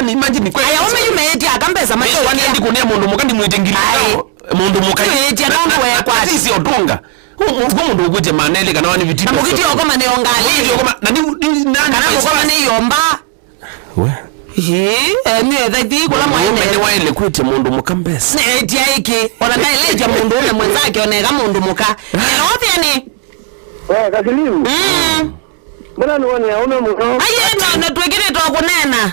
Ani imagine kwa. Aya ume yumeti akambeza macho. Wani ndi kunia mundu mukandi mwitengilira. Mundu mukai. Yumeti anombo ya kwa. Sisi otunga. Mundu ukuje manele kana wani vitipo. Mukiti okoma ne ongali. Okoma na nani kana okoma ne yomba. We. Ni dhati kula mwaene. Mwenye waile kuite mundu mukambesa. Ne tia iki. Wala na ileja mundu ume mwenzake onega mundu muka. Ni Kasilimu. Mbona nuone aume muno? Aye na twekire to kunena.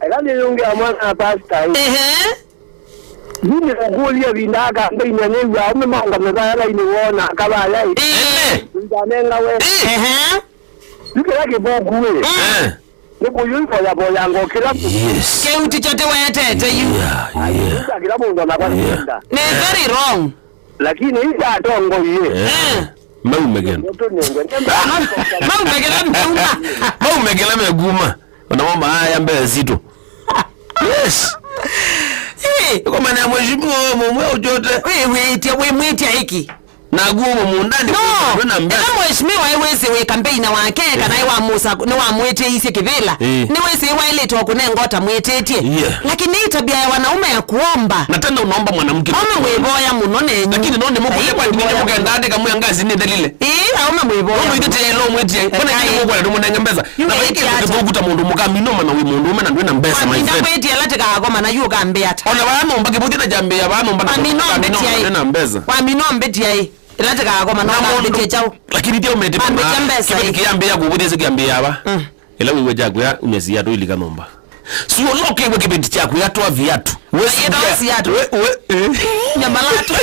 Akandi yunge amana pasta. Yini kulia bindaka ndine nengwa aume manga mezala ini wona kabala hii. Ndanenga we. Yake bokuwe. Nipo yungo ya boya ngokira. Yes. Ke utichote wayatete yu. Yeah. Kila mundu anakwenda. Ne very wrong. Lakini hii atongo yeye. Maumegena. Maumegena meguma. Wanamwamba haya mbele zito. Yes. Kwa maana ya mheshimiwa mwe ujote. We mwitia hiki. Na gumo mundani na mbele. Ela mheshimiwa iweze we campaign na wake kana iwa Musa ni wa mwete ise kivela. Ni wese iwa ile to kunengota mwetetie. Lakini hii tabia ya wanaume ya kuomba. Na tena unaomba mwanamke. Mama weboya muno nenyu. Lakini none muko kwa ndinge muko ndade kama yangazi ni dalile. Mama weboya. Mama itete elo mwete. Bona kile muko ndo munenge mbeza. Na baike kuvuta mundu mukami noma na we mundu ume na ndwe na mbesa my friend. Nda mwete alate ka goma na yuka mbeta. Ona bano mbake buti na jambe ya bano mbana. Na mbeza. Kwa mino mbeti yai. Ilate ka goma na mbeti chao. Lakini dia umete pama. Kiambe ya kubuti se kiambe yaba. Ela wewe jagu ya unyezi ya ili kanomba. Sio loke wewe kibindi chako yatoa viatu. Wewe viatu. Nyamalatu.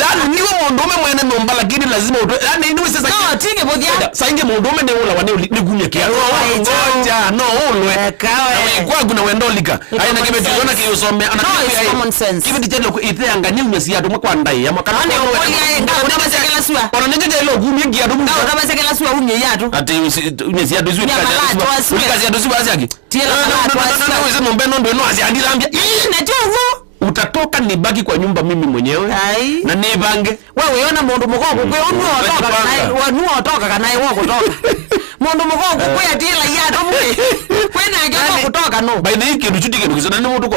Yani niwe mundume mwene nomba lakini lazima utoe. Yani niwe sasa. No, tinge bodya. Sasa inge mundume ne ula wane nigunya kia. Ngoja, no ulwe. Kawe. Kwa kuna wendolika. Aina kibindi yona kiyosome anakiwa common sense. Kibindi chelo ku ite anga ni unyezi ya domwa kwa ndai ya makana. Ane oya nga unabasekela suwa. Ona ninge ilo gumi ngia domu. Nga unabasekela suwa unye yatu. Ati unyezi ya dozu kazi. Kazi ya dozu bazi yake. Tiela kana wewe nombe nondo no aziandilambia. Na jovo. Utatoka nibaki kwa nyumba mimi mwenyewe na nibange wewe yona mundu mukoko kwe unuo toka kana wako toka mundu mukoko kwe atila ya domwe kwena ngeko kutoka no by the way kitu chutike ndikizana ni mutu